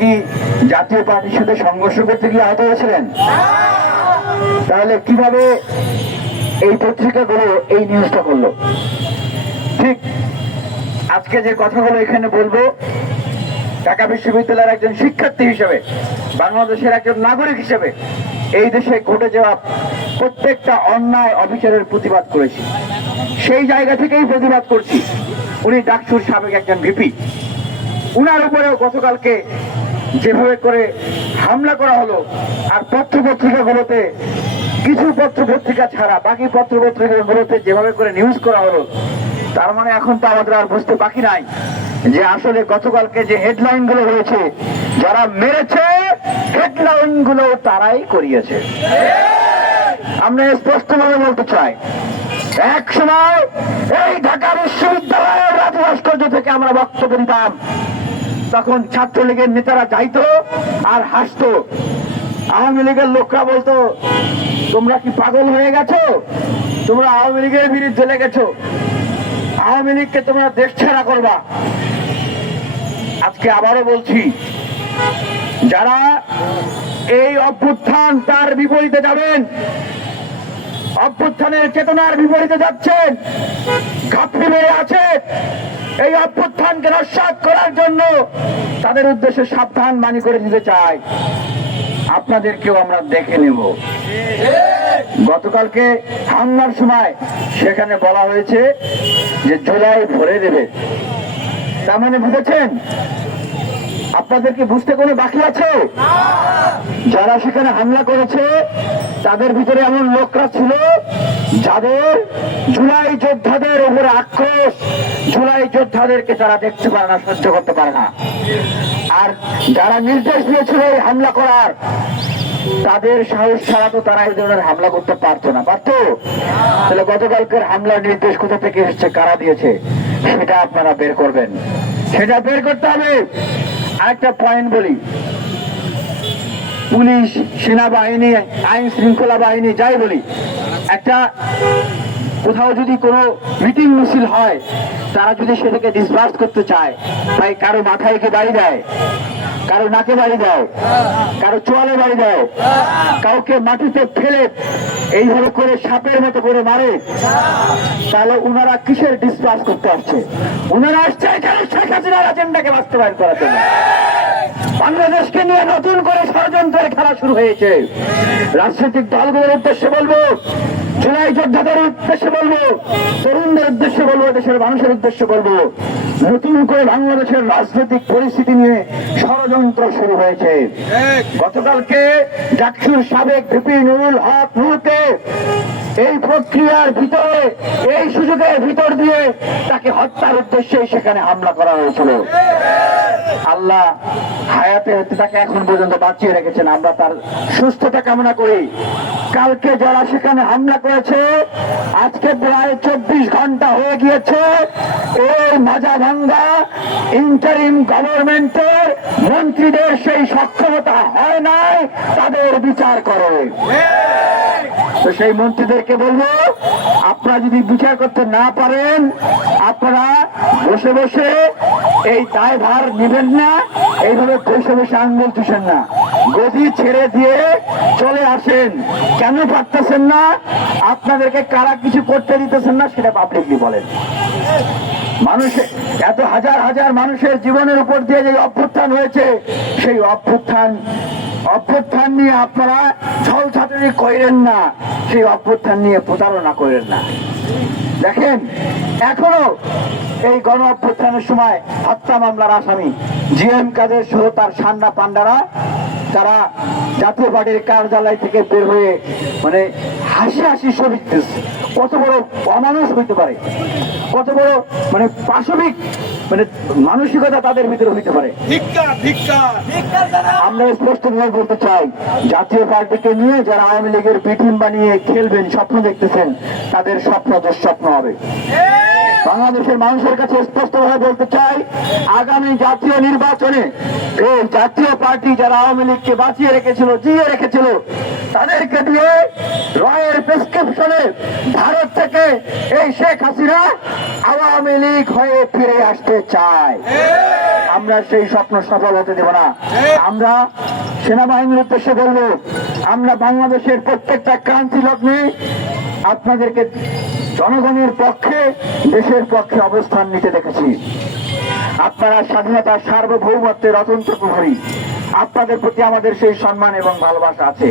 কি জাতীয় পার্টির সাথে সংঘর্ষ করতে গিয়ে আহত হয়েছিলেন? তাহলে কিভাবে এই পত্রিকাগুলো এই নিউজটা করলো? ঠিক আজকে যে কথাগুলো এখানে বলবো, ঢাকা বিশ্ববিদ্যালয়ের একজন শিক্ষার্থী হিসেবে, বাংলাদেশের একজন নাগরিক হিসেবে এই দেশে ঘটে যাওয়া প্রত্যেকটা অন্যায় অবিচারের প্রতিবাদ করেছি। সেই জায়গা থেকেই প্রতিবাদ করছি। উনি ডাকসুর সাবেক একজন ভিপি, উনার উপরেও গতকালকে যেভাবে করে হামলা করা হলো, আর পত্রপত্রিকাগুলোতে কিছু পত্রপত্রিকা ছাড়া বাকি পত্রপত্রিকাগুলোতে যেভাবে করে নিউজ করা হলো, তার মানে এখন তো আমাদের আর বুঝতে বাকি নাই যে আসলে গতকালকে যে হেডলাইন গুলো হয়েছে, যারা মেরেছে হেডলাইন গুলো তারাই করিয়েছে। আমরা স্পষ্টভাবে বলতে চাই, এক সময় এই ঢাকা বিশ্ববিদ্যালয়ের রাজু ভাস্কর্য থেকে আমরা বক্তব্য দিতাম, তখন ছাত্রলীগের নেতারা যাইতো আর হাসতো। আওয়ামী লীগের লোকরা বলতো, তোমরা কি পাগল হয়ে গেছো? তোমরা আওয়ামী লীগের বিরুদ্ধে লেগেছো, আওয়ামী লীগকে তোমরা দেশ ছাড়া করবা। আজকে আবারও বলছি, যারা এই অভ্যুত্থান তার বিপরীতে যাবেন, অভ্যুত্থানের চেতনার বিপরীতে যাচ্ছেন, ঘাপটি মেরে আছে এই অভ্যুত্থানকে নস্যাৎ করার জন্য, তাদের উদ্দেশ্যে সাবধান বাণী করে দিতে চাই, আপনাদেরকেও আমরা দেখে নেব। গতকালকে হামলার সময় সেখানে বলা হয়েছে যে জুলাই ভরে দেবে, তার মানে বুঝেছেন? আপনাদেরকে বুঝতে কোনো বাকি আছে? যারা সেখানে হামলা করেছে তাদের ভিতরে এমন লোকরা ছিল যাদের জুলাই যোদ্ধাদের উপরে আক্রোশ, জুলাই যোদ্ধাদেরকে তারা দেখতে পারে না, সহ্য করতে পারে না। আর যারা নির্দেশ দিয়েছিল এই হামলা করার, তাদের সাহস ছাড়া তো তারা এই ধরনের হামলা করতে পারতো না। পারতো? তাহলে গতকালকের হামলার নির্দেশ কোথা থেকে এসেছে, কারা দিয়েছে, সেটা আপনারা বের করবেন, সেটা বের করতে হবে। আরেকটা পয়েন্ট বলি, পুলিশ, সেনাবাহিনী, আইন শৃঙ্খলা বাহিনী, যাই বলি, একটা কোথাও যদি কোনো মিটিং মিছিল হয়, তারা যদি সেটাকে ডিসবার্স করতে চায়, ভাই কারো মাথায় কি বাড়ি দেয়, কারো নাকে বাড়ি দেয়, কারো চোয়ালে বাড়ি দেয়, কাউকে মাটিতে ফেলে এইভাবে করে সাপের মতো করে মারে, তাহলে ওনারা কিসের ডিসবার্স করতে আসছে? ওনারা আসছে এখানে শেখ হাসিনার এজেন্ডাকে বাস্তবায়ন করার জন্য। বাংলাদেশকে নিয়ে নতুন করে ষড়যন্ত্রের খেলা শুরু হয়েছে। রাজনৈতিক দলগুলোর উদ্দেশ্যে বলবো, জুলাই যোদ্ধাদের উদ্দেশ্যে বলবো, তরুণদের উদ্দেশ্যে বলবো, দেশের মানুষের উদ্দেশ্যে বলবো, নতুন করে বাংলাদেশের রাজনৈতিক পরিস্থিতি নিয়ে ষড়যন্ত্র শুরু হয়েছে। গতকালকে ডাকসুর সাবেক ভিপি নুরুল হক নুরকে এই প্রক্রিয়ার ভিতরে, এই সুযোগের ভিতর দিয়ে তাকে হত্যার উদ্দেশ্যে সেখানে হামলা করা হয়েছিল। আল্লাহ হায়াতে হতে তাকে এখন পর্যন্ত বাঁচিয়ে রেখেছেন, আমরা তার সুস্থতা কামনা করি। কালকে যারা সেখানে হামলা করেছে, আজকে প্রায় 24 ঘন্টা হয়ে গিয়েছে এই মাজাভাঙ্গা ইন্টারিম গভর্নমেন্টের মন্ত্রীদের সেই সক্ষমতা হয় নাই, তাদের বিচার করে। তো সেই মন্ত্রীদেরকে বলবো, আপনারা যদি বিচার করতে না পারেন, আপনারা বসে বসে এই দায়ভার নেবেন না, এইভাবে বসে বসে আঙ্গুল চুষেন না, গদি ছেড়ে দিয়ে চলে আসেন। কেন পারতেছেন না? আপনাদেরকে কারা কিছু করতে দিতেছেন না, সেটা পাবলিকলি বলেন। মানুষের এত হাজার হাজার মানুষের জীবনের উপর দিয়ে যে অভ্যুত্থান হয়েছে, সেই অভ্যুত্থান নিয়ে আপনারা ছলছাতুরি করেন না, সেই অভ্যুত্থান নিয়ে প্রতারণা করেন না। দেখেন, এখনো এই গণ অভ্যুত্থানের সময় হত্যা মামলার আসামি জিএম কাদের সহ তার সান্ডা পান্ডারা, তারা জাতীয় পার্টির কার্যালয় থেকে বের হয়ে মানে হাসি হাসি ছবি দিচ্ছে। কত বড় অমানুষ হইতে পারে, কত বড় মানে পাশবিক মানে মানসিকতা তাদের ভিতরে হইতে পারে। আমরা স্পষ্টভাবে বলতে চাই, জাতীয় পার্টিকে নিয়ে যারা আওয়ামী লীগের বি টিম বানিয়ে খেলবেন, স্বপ্ন দেখতেছেন, তাদের স্বপ্ন দুঃস্বপ্ন হবে। বাংলাদেশের মানুষের কাছে স্পষ্টভাবে বলতে চাই, আগামী জাতীয় নির্বাচনে এই জাতীয় পার্টি যারা আওয়ামী লীগকে বাঁচিয়ে রেখেছিল, জিয়ে রেখেছিল, তাদেরকে দিয়ে রয়ের প্রেসক্রিপশনে ভারত থেকে এই শেখ হাসিনা আওয়ামী লীগ হয়ে ফিরে আসতে চায়। আমরা সেই স্বপ্ন সফল হতে দেব না। আমরা সেনাবাহিনীর উদ্দেশ্যে বলবো, আমরা বাংলাদেশের প্রত্যেকটা ক্রান্তি লগ্নে আপনাদেরকে জনগণের পক্ষে, দেশের পক্ষে অবস্থান নিতে দেখেছি। আপনারা স্বাধীনতার সার্বভৌমত্বের অতন্ত্র প্রহরী, আপনাদের প্রতি আমাদের সেই সম্মান এবং ভালোবাসা আছে।